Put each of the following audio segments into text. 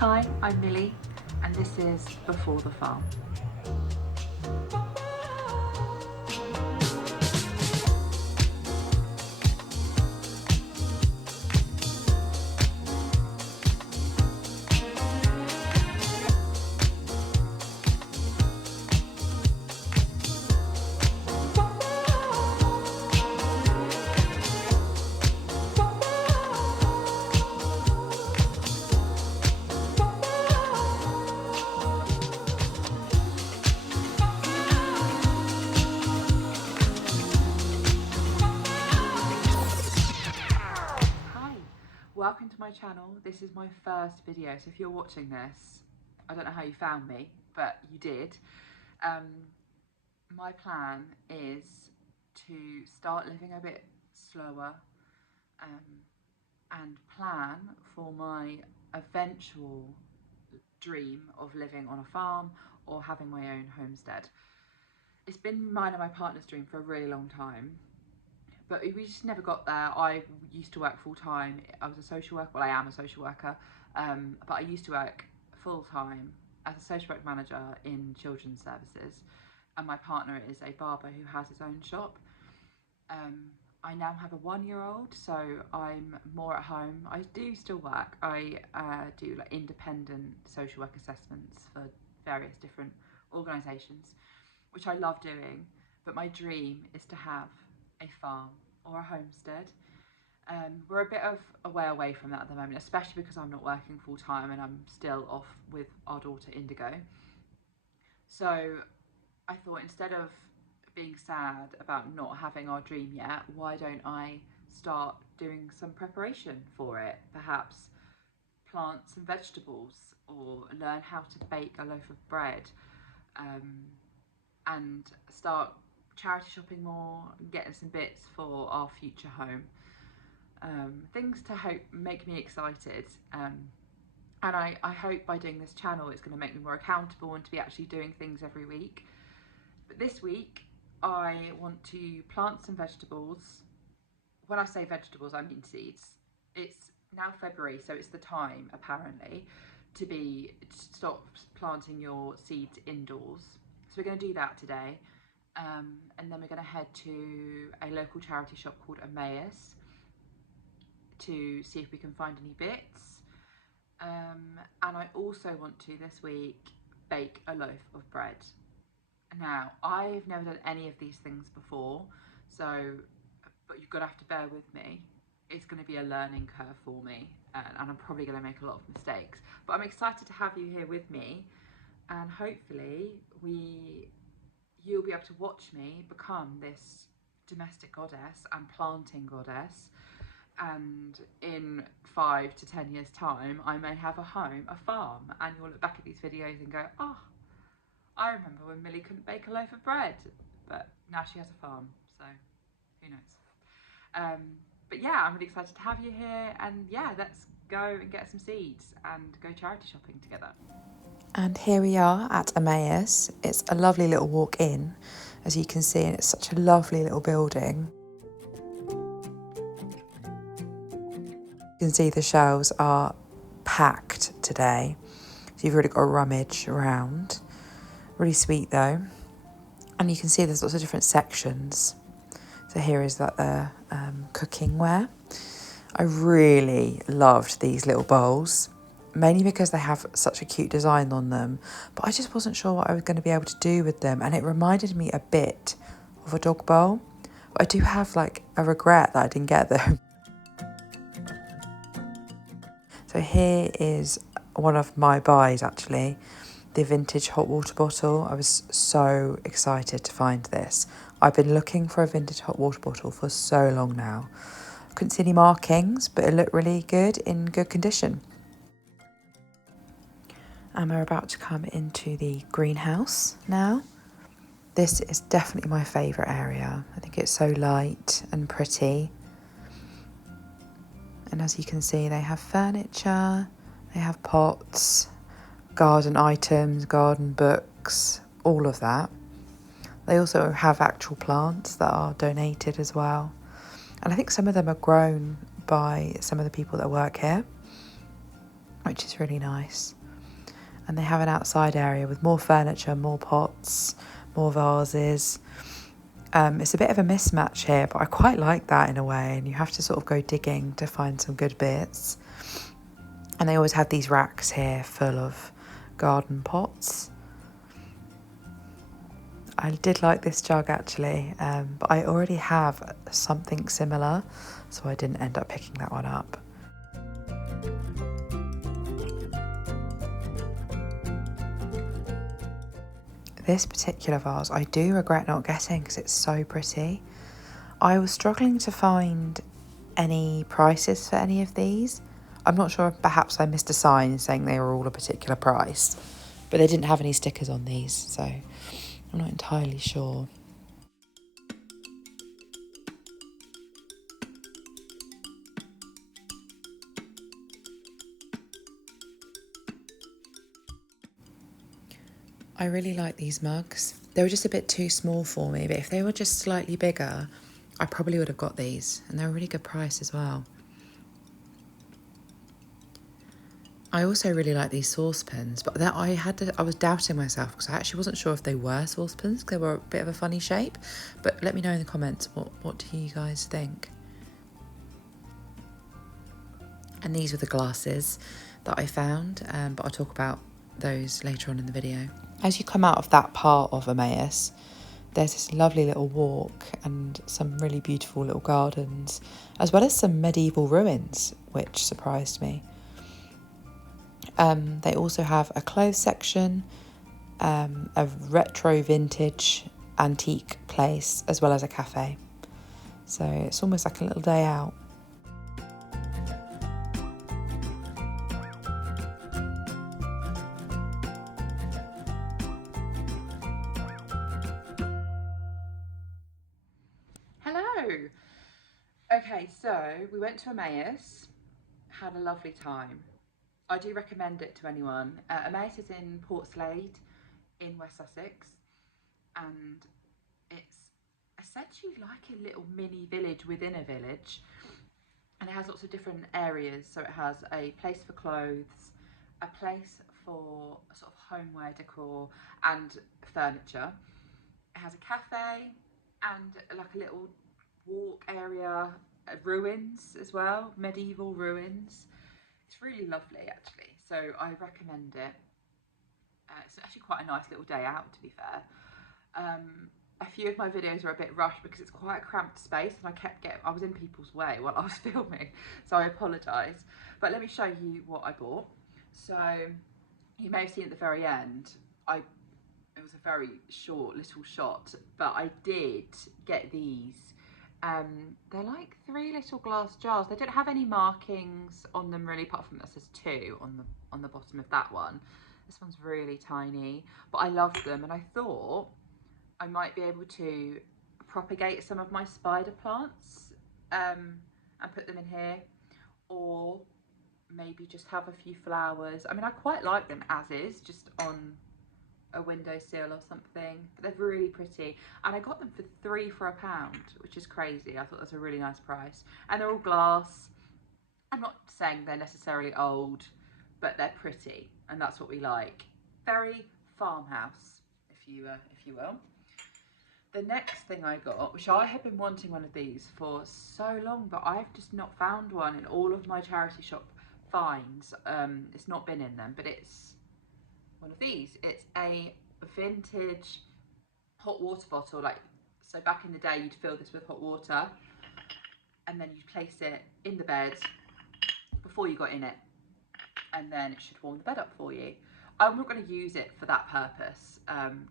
Hi, I'm Millie, and this is Before the Farm. Welcome to my channel. This is my first video, so if you're watching this, I don't know how you found me, but you did. My plan is to start living a bit slower and plan for my eventual dream of living on a farm or having my own homestead. It's been mine and my partner's dream for a really long time, but we just never got there. I used to work full time. I was a social worker. Well, I am a social worker, but I used to work full time as a social work manager in children's services. And my partner is a barber who has his own shop. I now have a 1-year-old, so I'm more at home. I do still work. I do like independent social work assessments for various different organisations, which I love doing. But my dream is to have a farm or a homestead. We're a bit of a way away from that at the moment, especially because I'm not working full time and I'm still off with our daughter Indigo. So I thought, instead of being sad about not having our dream yet, why don't I start doing some preparation for it? Perhaps plant some vegetables or learn how to bake a loaf of bread, and start charity shopping more and getting some bits for our future home. Things to make me excited, and I hope by doing this channel it's going to make me more accountable and to be actually doing things every week. But this week I want to plant some vegetables. When I say vegetables, I mean seeds. It's now February, so it's the time apparently to stop planting your seeds indoors. So we're going to do that today, and then we're going to head to a local charity shop called Emmaus to see if we can find any bits. And I also want to this week bake a loaf of bread. Now, I've never done any of these things before, but you're gonna have to bear with me. It's gonna be a learning curve for me, and I'm probably gonna make a lot of mistakes, but I'm excited to have you here with me, and hopefully you'll be able to watch me become this domestic goddess and planting goddess, and in 5 to 10 years time I may have a home, a farm, and you'll look back at these videos and go, oh, I remember when Millie couldn't bake a loaf of bread, but now she has a farm, so who knows. But yeah, I'm really excited to have you here, and yeah, let's go and get some seeds and go charity shopping together. And here we are at Emmaus. It's a lovely little walk in, as you can see, and it's such a lovely little building. You can see the shelves are packed today, so you've really got to rummage around. Really sweet though, and you can see there's lots of different sections. So here is that the cooking ware. I really loved these little bowls, mainly because they have such a cute design on them, but I just wasn't sure what I was going to be able to do with them, and it reminded me a bit of a dog bowl. But I do have like a regret that I didn't get them. So here is one of my buys actually, the vintage hot water bottle. I was so excited to find this. I've been looking for a vintage hot water bottle for so long now. I couldn't see any markings, but it looked really good, in good condition. And we're about to come into the greenhouse now. This is definitely my favourite area. I think it's so light and pretty. And as you can see, they have furniture, they have pots, garden items, garden books, all of that. They also have actual plants that are donated as well. And I think some of them are grown by some of the people that work here. which is really nice. And they have an outside area with more furniture, more pots, more vases. It's a bit of a mismatch here, but I quite like that in a way, and you have to sort of go digging to find some good bits. And they always have these racks here full of garden pots. I did like this jug actually, but I already have something similar, so I didn't end up picking that one up. This particular vase I do regret not getting because it's so pretty. I was struggling to find any prices for any of these. I'm not sure if perhaps I missed a sign saying they were all a particular price, but they didn't have any stickers on these, so I'm not entirely sure. I really like these mugs. They were just a bit too small for me, but if they were just slightly bigger, I probably would have got these, and they're a really good price as well. I also really like these saucepans, but I was doubting myself because I actually wasn't sure if they were saucepans. They were a bit of a funny shape, but let me know in the comments what do you guys think. And these were the glasses that I found, but I'll talk about those later on in the video. As you come out of that part of Emmaus, there's this lovely little walk and some really beautiful little gardens, as well as some medieval ruins, which surprised me. They also have a clothes section, a retro vintage antique place, as well as a cafe. So it's almost like a little day out. Hello. Okay, so we went to Emmaus, had a lovely time. I do recommend it to anyone. Emmaus is in Portslade in West Sussex, and it's essentially like a little mini village within a village, and it has lots of different areas. So it has a place for clothes, a place for sort of homeware decor and furniture. It has a cafe and like a little walk area, ruins as well, medieval ruins. It's really lovely actually, so I recommend it. It's actually quite a nice little day out, to be fair. A few of my videos are a bit rushed because it's quite a cramped space and I was in people's way while I was filming, so I apologise. But let me show you what I bought. So you may have seen at the very end, it was a very short little shot, but I did get these. They're like 3 little glass jars. They don't have any markings on them really, apart from that says 2 on the bottom of that one. This one's really tiny, but I love them, and I thought I might be able to propagate some of my spider plants and put them in here, or maybe just have a few flowers. I mean, I quite like them as is, just on a windowsill or something, but they're really pretty, and I got them for 3 for £1, which is crazy. I thought that's a really nice price, and they're all glass. I'm not saying they're necessarily old, but they're pretty, and that's what we like. Very farmhouse, if you will. The next thing I got, which I have been wanting one of these for so long, but I've just not found one in all of my charity shop finds. It's not been in them, but it's one of these. It's a vintage hot water bottle. So back in the day, you'd fill this with hot water and then you'd place it in the bed before you got in it, and then it should warm the bed up for you. I'm not going to use it for that purpose,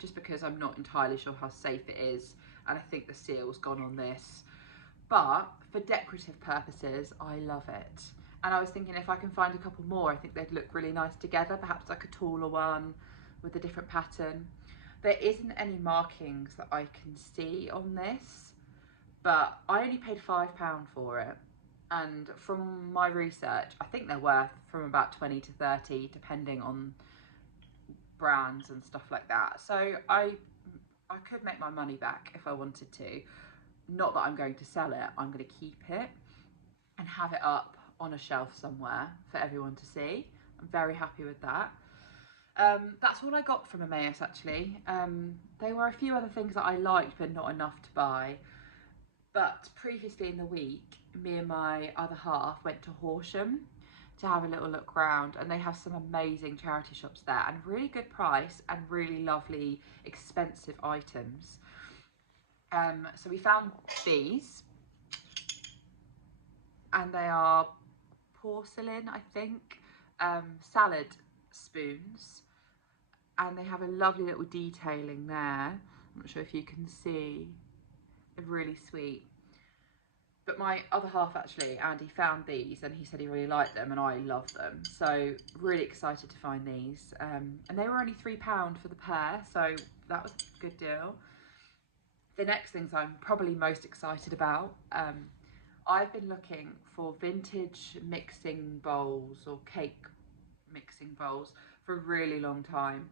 just because I'm not entirely sure how safe it is, and I think the seal's gone on this. But for decorative purposes, I love it. And I was thinking if I can find a couple more, I think they'd look really nice together, perhaps like a taller one with a different pattern. There isn't any markings that I can see on this, but I only paid £5 for it. And from my research, I think they're worth from about 20 to 30, depending on brands and stuff like that. So I could make my money back if I wanted to. Not that I'm going to sell it, I'm going to keep it and have it up on a shelf somewhere for everyone to see. I'm very happy with that. That's all I got from Emmaus actually. There were a few other things that I liked but not enough to buy. But previously in the week, me and my other half went to Horsham to have a little look round, and they have some amazing charity shops there and really good price and really lovely expensive items. So we found these, and they are porcelain, I think, salad spoons, and they have a lovely little detailing there. I'm not sure if you can see. They're really sweet. But my other half actually, Andy, found these and he said he really liked them, and I love them. So really excited to find these. And they were only £3 for the pair, so that was a good deal. The next things I'm probably most excited about, I've been looking for vintage mixing bowls or cake mixing bowls for a really long time.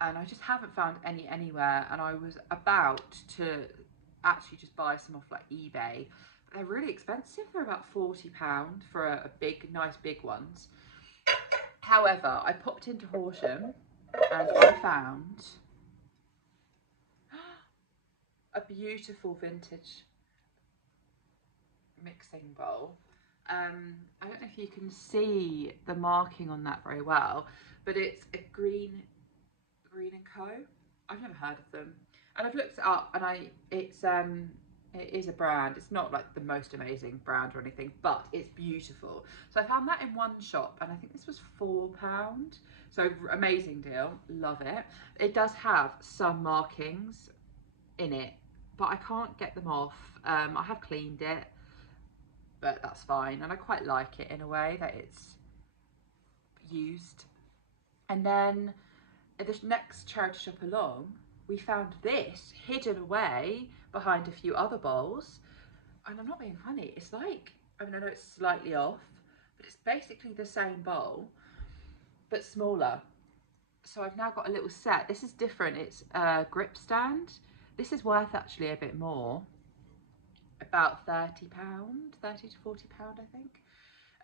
And I just haven't found any anywhere, and I was about to actually just buy some off like eBay. They're really expensive. They're about £40 for a big, nice big ones. However, I popped into Horsham and I found a beautiful vintage mixing bowl. I don't know if you can see the marking on that very well, but it's a Green and Co. I've never heard of them, and I've looked it up, and it is a brand. It's not like the most amazing brand or anything, but it's beautiful. So I found that in one shop, and I think this was £4. So amazing deal, love it. It does have some markings in it, but I can't get them off. I have cleaned it, but that's fine, and I quite like it in a way that it's used. And then at the next charity shop along, we found this hidden away behind a few other bowls, and I'm not being funny, it's like, I mean, I know it's slightly off, but it's basically the same bowl but smaller. So I've now got a little set. This is different. It's a grip stand. This is worth actually a bit more, about £30, 30 to £40 I think,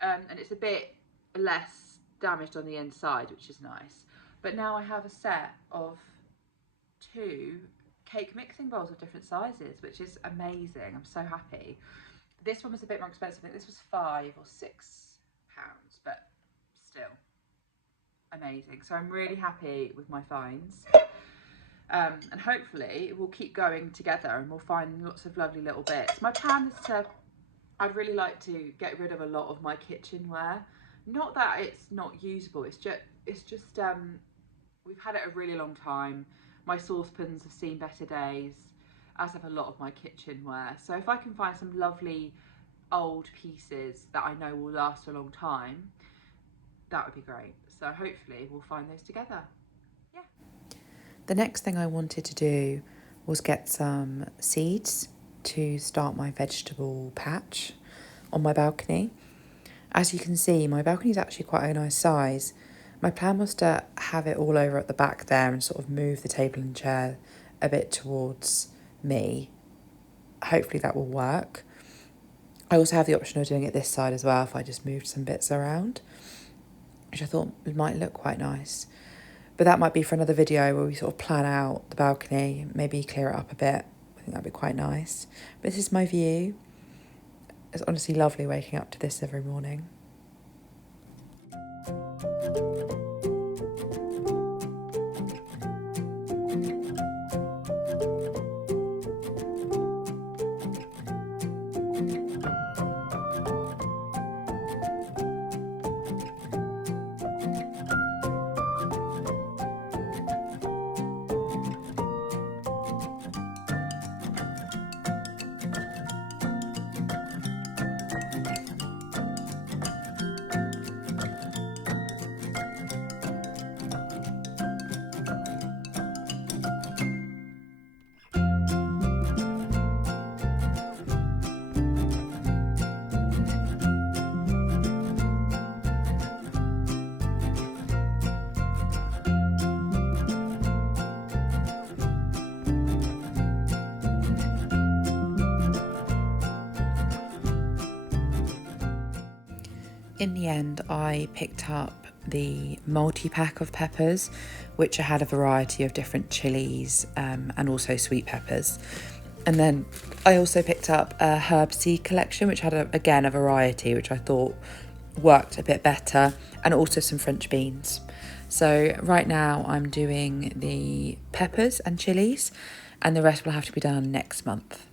and it's a bit less damaged on the inside, which is nice. But now I have a set of 2 cake mixing bowls of different sizes, which is amazing. I'm so happy. This one was a bit more expensive. I think this was £5 or £6, but still amazing. So I'm really happy with my finds. And hopefully we'll keep going together and we'll find lots of lovely little bits. My plan is I'd really like to get rid of a lot of my kitchenware. Not that it's not usable, it's just we've had it a really long time. My saucepans have seen better days, as have a lot of my kitchenware. So if I can find some lovely old pieces that I know will last a long time, that would be great. So hopefully we'll find those together. Yeah. The next thing I wanted to do was get some seeds to start my vegetable patch on my balcony. As you can see, my balcony is actually quite a nice size. My plan was to have it all over at the back there and sort of move the table and chair a bit towards me. Hopefully that will work. I also have the option of doing it this side as well if I just moved some bits around, which I thought might look quite nice. But that might be for another video where we sort of plan out the balcony, maybe clear it up a bit. I think that'd be quite nice. But this is my view. It's honestly lovely waking up to this every morning. In the end, I picked up the multi-pack of peppers, which I had a variety of different chilies and also sweet peppers. And then I also picked up a herb seed collection, which had, again, a variety, which I thought worked a bit better, and also some French beans. So right now I'm doing the peppers and chilies, and the rest will have to be done next month.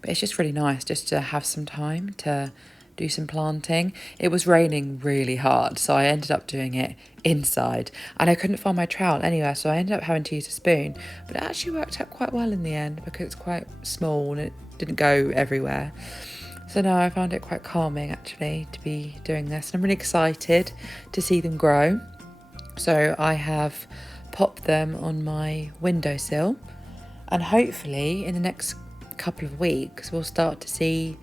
But it's just really nice just to have some time to do some planting. It was raining really hard, so I ended up doing it inside, and I couldn't find my trowel anywhere, so I ended up having to use a spoon. But it actually worked out quite well in the end because it's quite small and it didn't go everywhere. So now I found it quite calming actually to be doing this, and I'm really excited to see them grow. So I have popped them on my windowsill, and hopefully in the next couple of weeks we'll start to see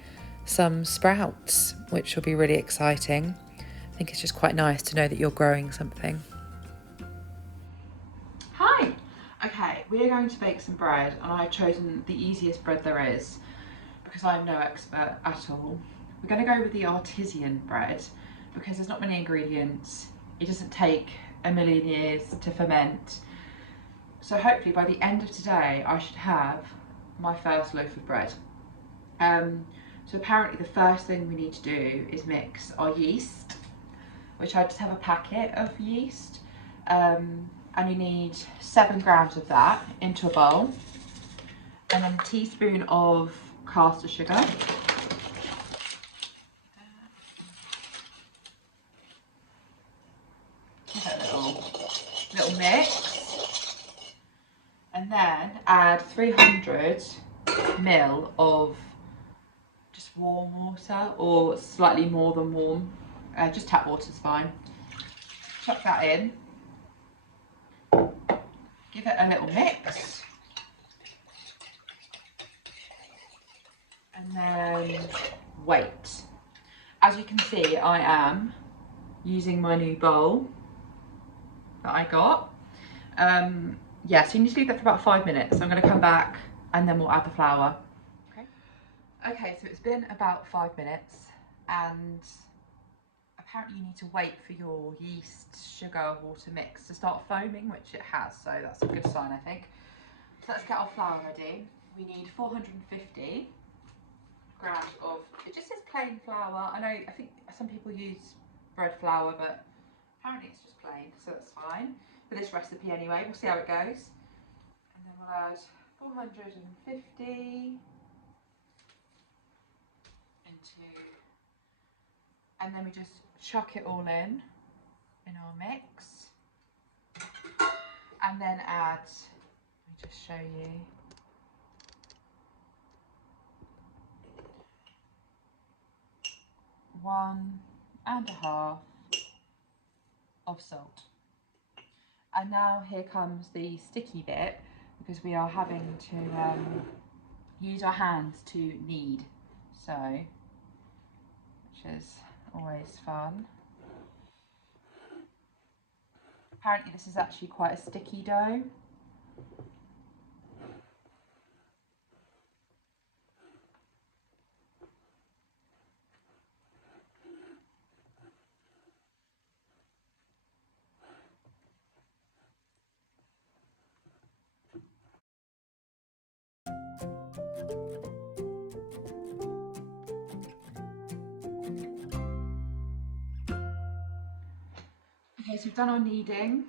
some sprouts, which will be really exciting. I think it's just quite nice to know that you're growing something. Hi! Okay, we are going to bake some bread, and I've chosen the easiest bread there is because I'm no expert at all. We're going to go with the artisan bread because there's not many ingredients. It doesn't take a million years to ferment. So hopefully by the end of today I should have my first loaf of bread. So apparently the first thing we need to do is mix our yeast, which I just have a packet of yeast, and you need 7 grams of that into a bowl, and then a teaspoon of caster sugar, give it a little mix, and then add 300 ml of just warm water, or slightly more than warm, just tap water is fine. Chuck that in, give it a little mix, and then wait. As you can see, I am using my new bowl that I got. Yeah, so you need to leave that for about 5 minutes. So I'm going to come back and then we'll add the flour. Okay, so it's been about 5 minutes, and apparently you need to wait for your yeast, sugar, water mix to start foaming, which it has, so that's a good sign, I think. So let's get our flour ready. We need 450 grams of, it just says plain flour. I think some people use bread flour, but apparently it's just plain, so that's fine for this recipe anyway. We'll see how it goes. And then we'll add 450 into, and then we just chuck it all in our mix, and then add, let me just show you, 1.5 of salt. And now here comes the sticky bit, because we are having to use our hands to knead, so, which is always fun. Apparently this is actually quite a sticky dough. Okay, so we've done our kneading.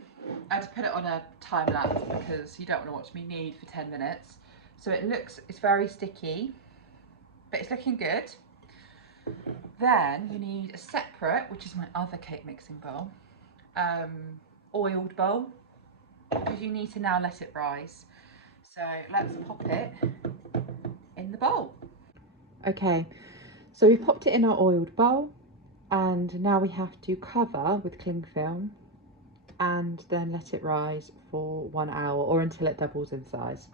I had to put it on a time lapse because you don't want to watch me knead for 10 minutes. So it's very sticky, but it's looking good. Then you need a separate, which is my other cake mixing bowl, oiled bowl, because you need to now let it rise. So let's pop it in the bowl. Okay, so we've popped it in our oiled bowl, and now we have to cover with cling film and then let it rise for 1 hour, or until it doubles in size.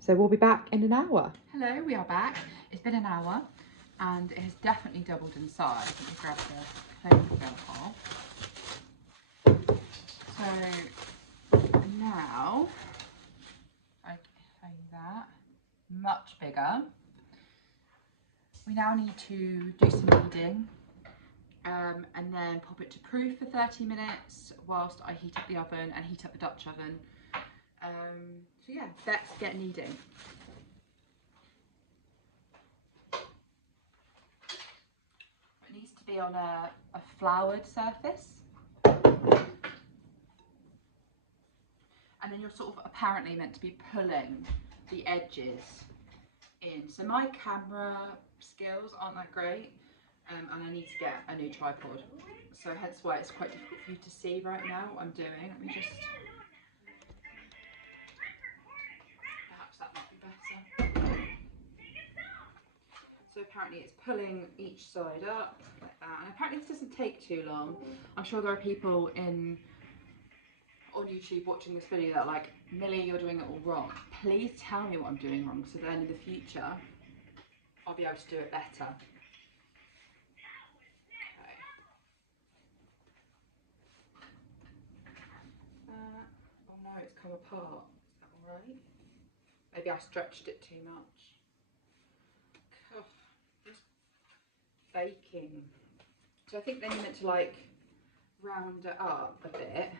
So we'll be back in an hour. Hello, we are back. It's been an hour and it has definitely doubled in size. Let me grab the cling film off. So now, I can that, much bigger. We now need to do some kneading. and then pop it to proof for 30 minutes whilst I heat up the oven and heat up the Dutch oven. So yeah, let's get kneading. It needs to be on a floured surface. And then you're sort of apparently meant to be pulling the edges in. So my camera skills aren't that great, and I need to get a new tripod. So hence why it's quite difficult for you to see right now what I'm doing. Let me just... Perhaps that might be better. So apparently it's pulling each side up like that. And apparently this doesn't take too long. I'm sure there are people on YouTube watching this video that are like, Millie, you're doing it all wrong. Please tell me what I'm doing wrong, so then in the future I'll be able to do it better. Okay. Oh no, it's come apart. Is that alright? Maybe I stretched it too much. Oh, just baking. So I think then you're meant to like round it up a bit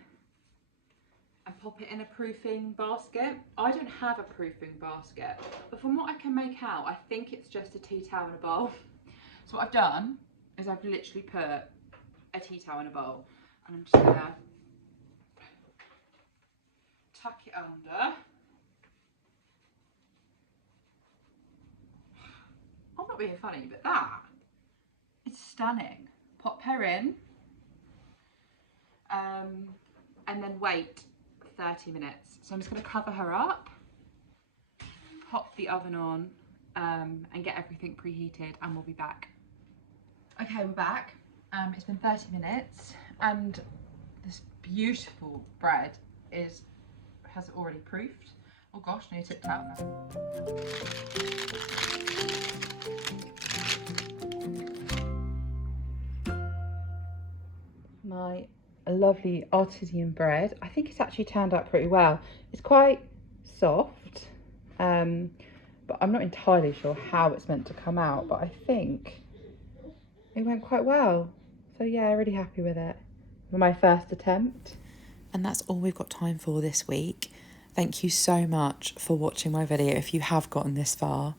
and pop it in a proofing basket. I don't have a proofing basket, but from what I can make out, I think it's just a tea towel in a bowl. So what I've done is I've literally put a tea towel in a bowl, and I'm just gonna tuck it under. I'm not being funny, but that is stunning. Pop her in, and then wait 30 minutes. So I'm just going to cover her up, pop the oven on, and get everything preheated, and we'll be back. Okay, we're back. It's been 30 minutes, and this beautiful bread has already proofed. Oh gosh, no, tipped out now. My lovely artisan bread. I think it's actually turned out pretty well. It's quite soft, but I'm not entirely sure how it's meant to come out, but I think it went quite well. So yeah, really happy with it for my first attempt. And that's all we've got time for this week. Thank you so much for watching my video. If you have gotten this far,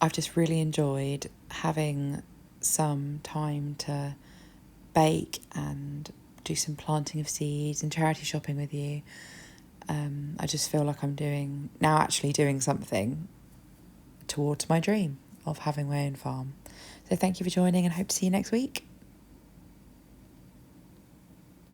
I've just really enjoyed having some time to bake and do some planting of seeds and charity shopping with you. I just feel like I'm actually doing something towards my dream of having my own farm. So thank you for joining, and hope to see you next week.